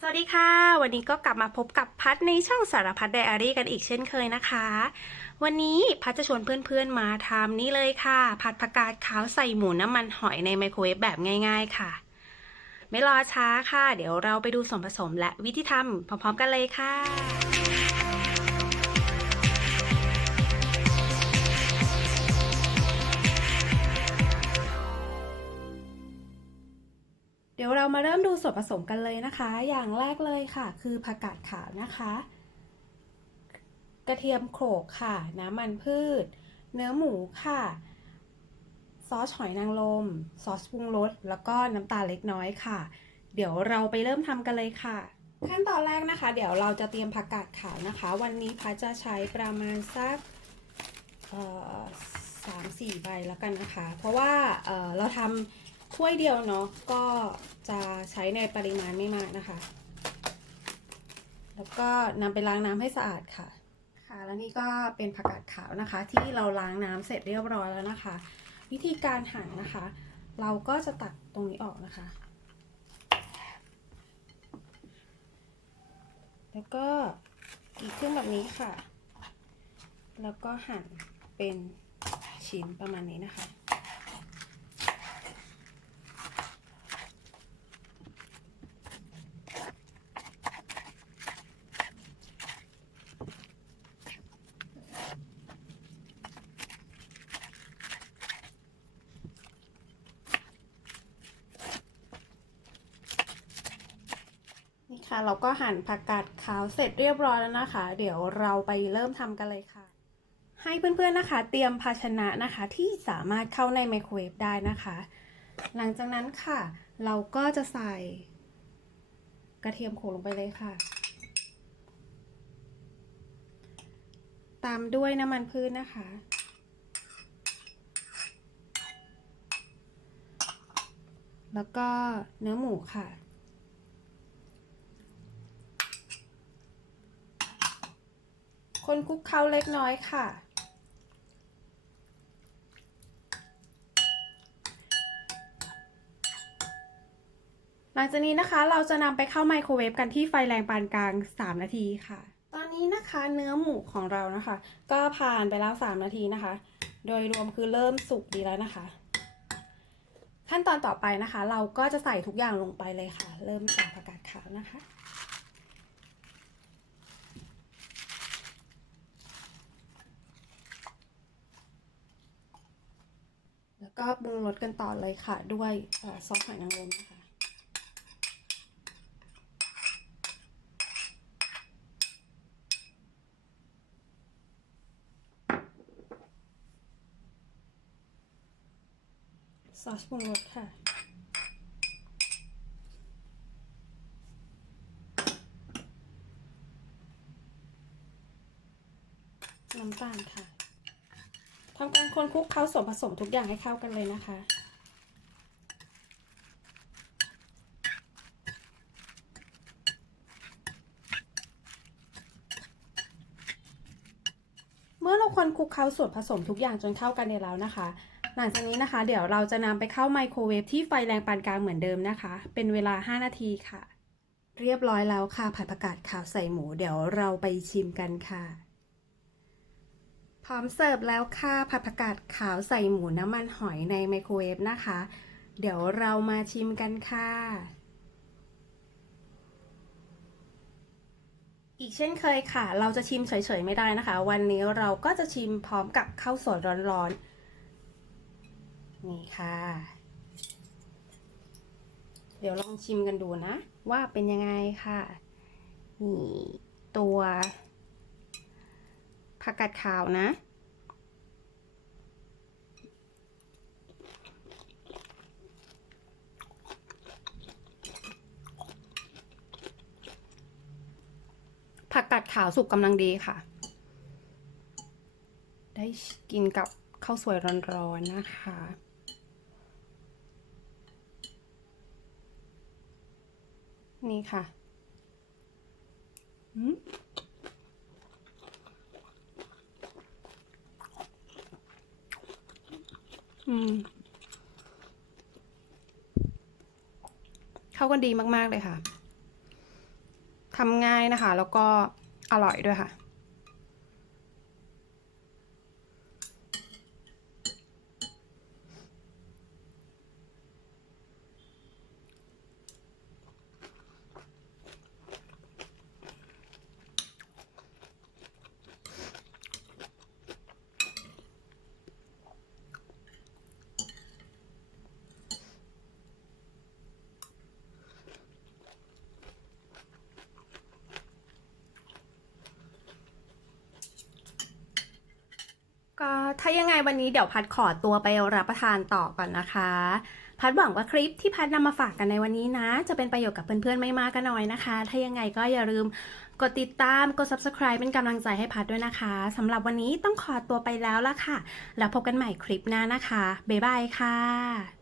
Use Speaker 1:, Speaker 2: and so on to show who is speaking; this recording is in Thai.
Speaker 1: สวัสดีค่ะ วันนี้ก็กลับมาพบกับพัดในช่องสารพัดไดอารี่กันอีกเช่นเคยนะคะ วันนี้พัดจะชวนเพื่อนๆมาทำนี่เลยค่ะ ผัดผักกาดขาวใส่หมูน้ำมันหอยในไมโครเวฟแบบง่าย ๆค่ะ ไม่รอช้าค่ะ เดี๋ยวเราไปดูส่วนผสมและวิธีทำพร้อมๆกันเลยค่ะ ดี๋ยวเรามาเริ่มดูส่วนผสมกันเลยนะคะ อย่างแรกเลยค่ะ คือผักกาดขาวนะคะ กระเทียมโขลกค่ะ น้ำมันพืช เนื้อหมูค่ะ ซอสหอยนางรม ซอสปรุงรส แล้วก็น้ำตาลเล็กน้อยค่ะ เดี๋ยวเราไปเริ่มทำกันเลยค่ะ ขั้นตอนแรกนะคะ เดี๋ยวเราจะเตรียมผักกาดขาวนะคะ วันนี้พัชจะใช้ประมาณสักสามสี่ใบแล้วกันนะคะ เพราะว่าเเราทำ ถ้วยเดียวเนาะก็จะใช้ในปริมาณไม่มากนะคะ แล้วก็นำไปล้างน้ำให้สะอาดค่ะ ค่ะ แล้วนี่ก็เป็นผักกาดขาวนะคะ ที่เราล้างน้ำเสร็จเรียบร้อยแล้วนะคะ วิธีการหั่นนะคะ เราก็จะตัดตรงนี้ออกนะคะ แล้วก็อีกเครึ่องแบบนี้ค่ะ แล้วก็หั่นเป็นชิ้นประมาณนี้นะคะ ค่ะ เราก็หั่นผักกาดขาวเสร็จเรียบร้อยแล้วนะคะ เดี๋ยวเราไปเริ่มทำกันเลยค่ะ ให้เพื่อนๆนะคะ เตรียมภาชนะนะคะที่สามารถเข้าในไมโครเวฟได้นะคะ หลังจากนั้นค่ะ เราก็จะใส่กระเทียมโขลกลงไปเลยค่ะ ตามด้วยน้ำมันพืชนะคะ แล้วก็เนื้อหมูค่ะ คนคลุกเคล้าเล็กน้อยค่ะ หลังจากนี้นะคะเราจะนำไปเข้าไมโครเวฟกันที่ไฟแรงปานกลาง 3 นาทีค่ะ ตอนนี้นะคะเนื้อหมูของเรานะคะ ก็ผ่านไปแล้ว 3 นาทีนะคะ โดยรวมคือเริ่มสุกดีแล้วนะคะ ขั้นตอนต่อไปนะคะ เราก็จะใส่ทุกอย่างลงไปเลยค่ะ เริ่มจากผักกาดขาวนะคะ แล้ว ก็ปรุงรสกันต่อเลยค่ะ ด้วยอซอสหอยนางรมนะคะ ซอสปรุงรสค่ะน้ำตาลค่ะ ทำการคนคลุกเคล้าส่วนผสมทุกอย่างให้เข้ากันเลยนะคะ เมื่อเราคนคลุกเคล้าส่วนผสมทุกอย่างจนเข้ากันได้แล้วนะคะ หลังจากนี้นะคะ เดี๋ยวเราจะนำไปเข้าไมโครเวฟที่ไฟแรงปานกลางเหมือนเดิมนะคะ เป็นเวลา 5 นาทีค่ะ เรียบร้อยแล้วค่ะผัดผักกาดขาวใส่หมู เดี๋ยวเราไปชิมกันค่ะ พร้อมเสิร์ฟแล้วค่ะผัดผักกาดขาวใส่หมูน้ำมันหอยในไมโครเวฟนะคะ เดี๋ยวเรามาชิมกันค่ะ อีกเช่นเคยค่ะ เราจะชิมเฉยๆไม่ได้นะคะ วันนี้เราก็จะชิมพร้อมกับข้าวสวยร้อนๆ นี่ค่ะ เดี๋ยวลองชิมกันดูนะ ว่าเป็นยังไงค่ะ นี่ตัวผักกาดขาวนะ ผักกาดขาวสุกกำลังดีค่ะ ได้กินกับข้าวสวยร้อนๆนะคะ นี่ค่ะอืมอืมเข้ากันดีมาก ๆ เลยค่ะ ทำง่ายนะคะ แล้วก็อร่อยด้วยค่ะ ก็ถ้ายังไงวันนี้เดี๋ยวพัดขอตัวไปรับประทานต่อก่อนนะคะ พัดหวังว่าคลิปที่พัดนำมาฝากกันในวันนี้นะ จะเป็นประโยชน์กับเพื่อนๆไม่มากก็น้อยนะคะ ถ้ายังไงก็อย่าลืมกดติดตามกด subscribe เป็นกำลังใจให้พัดด้วยนะคะสำหรับวันนี้ต้องขอตัวไปแล้วละค่ะ แล้วพบกันใหม่คลิปหน้านะคะบ๊ายบายค่ะ